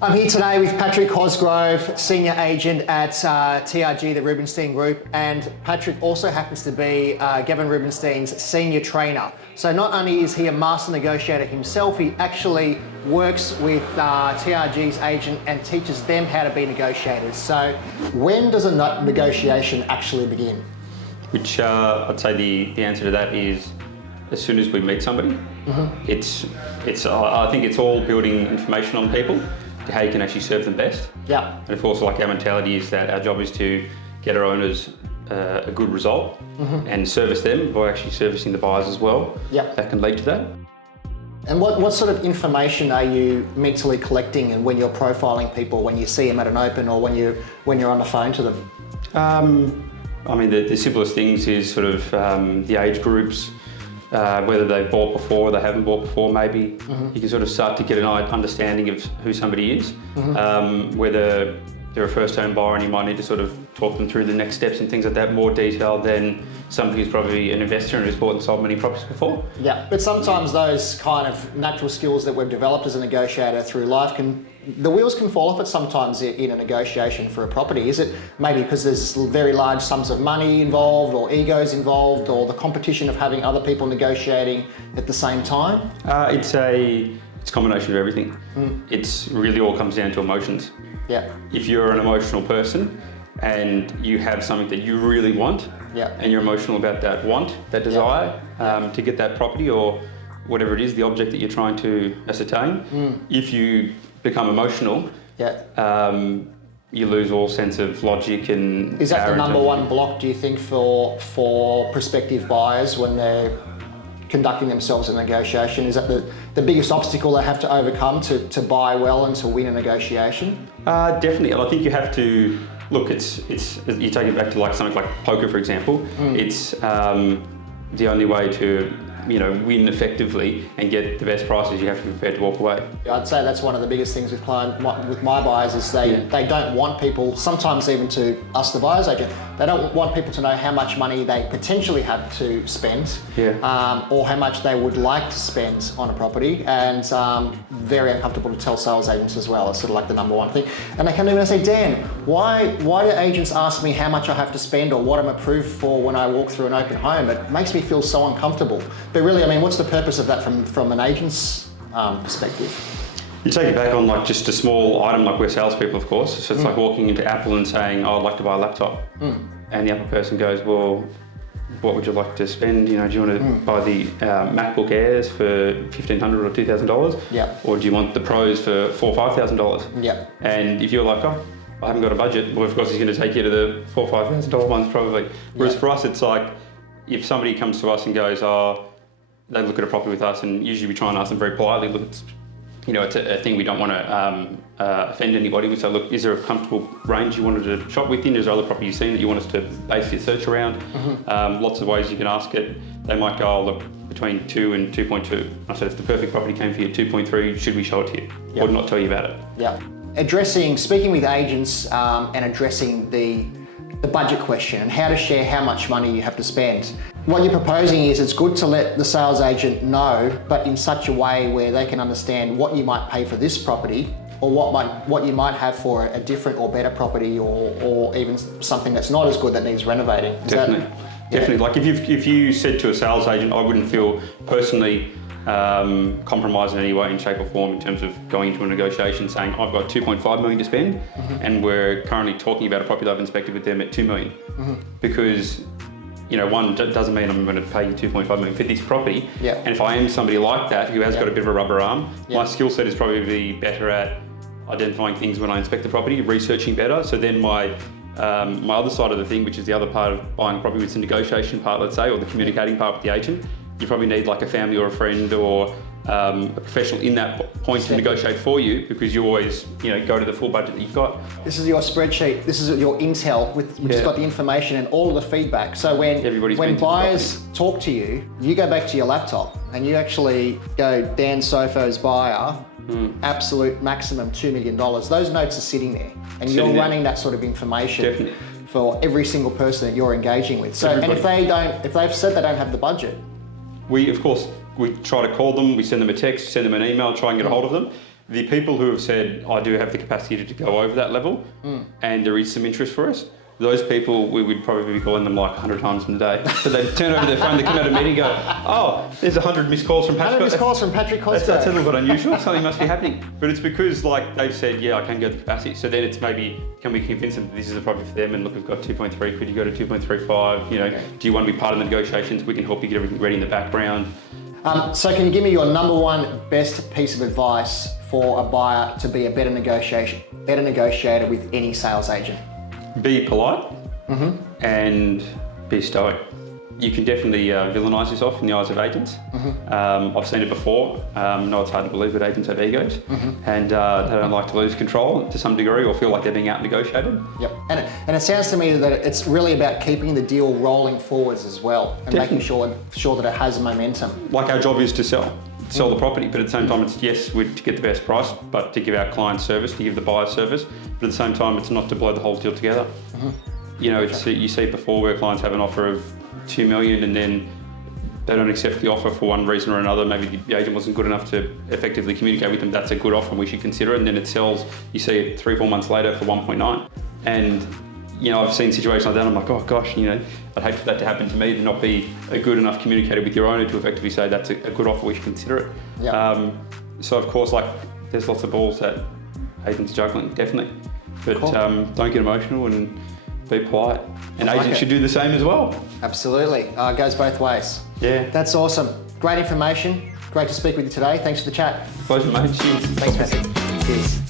I'm here today with Patrick Cosgrove, Senior Agent at TRG, the Rubinstein Group, and Patrick also happens to be Gavin Rubinstein's Senior Trainer. So not only is he a Master Negotiator himself, he actually works with TRG's agent and teaches them how to be negotiators. So when does a negotiation actually begin? Which I'd say the answer to that is as soon as we meet somebody. I think it's all building information on people, how you can actually serve them best. Yeah. And of course, like our mentality is that our job is to get our owners a good result and service them by actually servicing the buyers as well. Yeah. That can lead to that. And what sort of information are you mentally collecting and when you're profiling people, when you see them at an open or when you're on the phone to them? I mean, the simplest things is sort of the age groups, whether they've bought before or they haven't bought before, maybe. You can sort of start to get an understanding of who somebody is, whether they're a first home buyer and you might need to sort of talk them through the next steps and things like that, more detail than somebody who's probably an investor and who's bought and sold many properties before. Yeah, but sometimes those kind of natural skills that we've developed as a negotiator through life the wheels can fall off it sometimes in a negotiation for a property. Is it maybe because there's very large sums of money involved or egos involved or the competition of having other people negotiating at the same time? It's a combination of everything. It's really all comes down to emotions. Yeah. If you're an emotional person and you have something that you really want, and you're emotional about that want, that desire to get that property or whatever it is, the object that you're trying to ascertain, if you become emotional, you lose all sense of logic and Is that the number one block, do you think, for prospective buyers when they're conducting themselves in a negotiation? Is that the biggest obstacle they have to overcome to buy well and to win a negotiation? Definitely, and I think you have to look. It's you take it back to like something like poker, for example. It's the only way to win effectively and get the best prices. You have to be prepared to walk away. I'd say that's one of the biggest things with my buyers is they don't want people, sometimes even to us the buyer's agent, they don't want people to know how much money they potentially have to spend or how much they would like to spend on a property, and very uncomfortable to tell sales agents as well. It's sort of like the number one thing. And they come in and say, Dan, why do agents ask me how much I have to spend or what I'm approved for when I walk through an open home? It makes me feel so uncomfortable. But really, I mean, what's the purpose of that from an agent's perspective? You take it back on like just a small item, like we're salespeople, of course. So it's like walking into Apple and saying, "Oh, I'd like to buy a laptop," and the Apple person goes, "Well, what would you like to spend? Do you want to buy the MacBook Airs for $1,500 or $2,000? Or do you want the Pros for $4,000 or $5,000? And if you're like, "Oh, I haven't got a budget," well, of course, he's going to take you to the $4,000 or $5,000 ones probably. Whereas for us, it's like if somebody comes to us and goes, "Oh," they look at a property with us, and usually we try and ask them very politely, look, it's a thing we don't want to offend anybody. We say, look, is there a comfortable range you wanted to shop within? Is there other property you've seen that you want us to base your search around? Lots of ways you can ask it. They might go, "Oh, look, between 2 and 2.2. I said, if the perfect property came for you at 2.3, should we show it to you? Or not tell you about it? Speaking with agents and addressing the budget question and how to share how much money you have to spend. What you're proposing is it's good to let the sales agent know, but in such a way where they can understand what you might pay for this property or what you might have for a different or better property or even something that's not as good that needs renovating. Definitely. Like if you said to a sales agent, I wouldn't feel personally compromised in any way, in shape or form, in terms of going into a negotiation saying, I've got 2.5 million to spend and we're currently talking about a property I've inspected with them at 2 million. Because one, doesn't mean I'm going to pay you 2.5 million for this property. And if I am somebody like that who has got a bit of a rubber arm, my skill set is probably better at identifying things when I inspect the property, researching better. So then my other side of the thing, which is the other part of buying a property, it's the negotiation part, let's say, or the communicating part with the agent. You probably need like a family or a friend or a professional in that point to negotiate for you, because you always go to the full budget that you've got. This is your spreadsheet, this is your intel, which has got the information and all of the feedback. So when buyers talk to you, you go back to your laptop and you actually go, Dan Sofo's buyer, absolute maximum $2 million. Those notes are sitting there and you're running that sort of information for every single person that you're engaging with. So, and if they've said they don't have the budget, we try to call them, we send them a text, send them an email, try and get a hold of them. The people who have said, I do have the capacity to go over that level, and there is some interest for us, those people, we would probably be calling them like 100 times in a day. So they turn over their phone, they come out of a meeting and go, oh, there's 100 missed calls from Patrick. 100 missed calls from Patrick Cosgrove. That's a little bit unusual, something must be happening. But it's because like they've said, yeah, I can go to the capacity. So then it's maybe, can we convince them that this is a property for them, and look, we've got 2.3, could you go to 2.35? You know, do you want to be part of the negotiations? We can help you get everything ready in the background. So can you give me your number one best piece of advice for a buyer to be a better negotiator with any sales agent? Be polite and be stoic. You can definitely villainise yourself in the eyes of agents. I've seen it before. No, it's hard to believe, but agents have egos, and they don't like to lose control to some degree or feel like they're being out-negotiated. Yep, and it sounds to me that it's really about keeping the deal rolling forwards as well, and making sure that it has momentum. Like our job is to sell the property, but at the same time, it's yes, we're to get the best price, but to give our client service, to give the buyer service, but at the same time, it's not to blow the whole deal together. You know, you see before where clients have an offer of 2 million and then they don't accept the offer for one reason or another. Maybe the agent wasn't good enough to effectively communicate with them, that's a good offer and we should consider it, and then it sells, you see it 3-4 months later for 1.9. And you know, I've seen situations like that, I'm like, oh gosh, you know, I'd hate for that to happen to me, to not be a good enough communicator with your owner to effectively say that's a good offer, we should consider it. Yep. So of course, like, there's lots of balls that agents are juggling, definitely. But Cool. Don't get emotional and be polite. And agents should do the same as well. Absolutely, it goes both ways. Yeah. That's awesome. Great information. Great to speak with you today. Thanks for the chat. Pleasure, mate. Cheers. Thanks, Matthew. Cheers.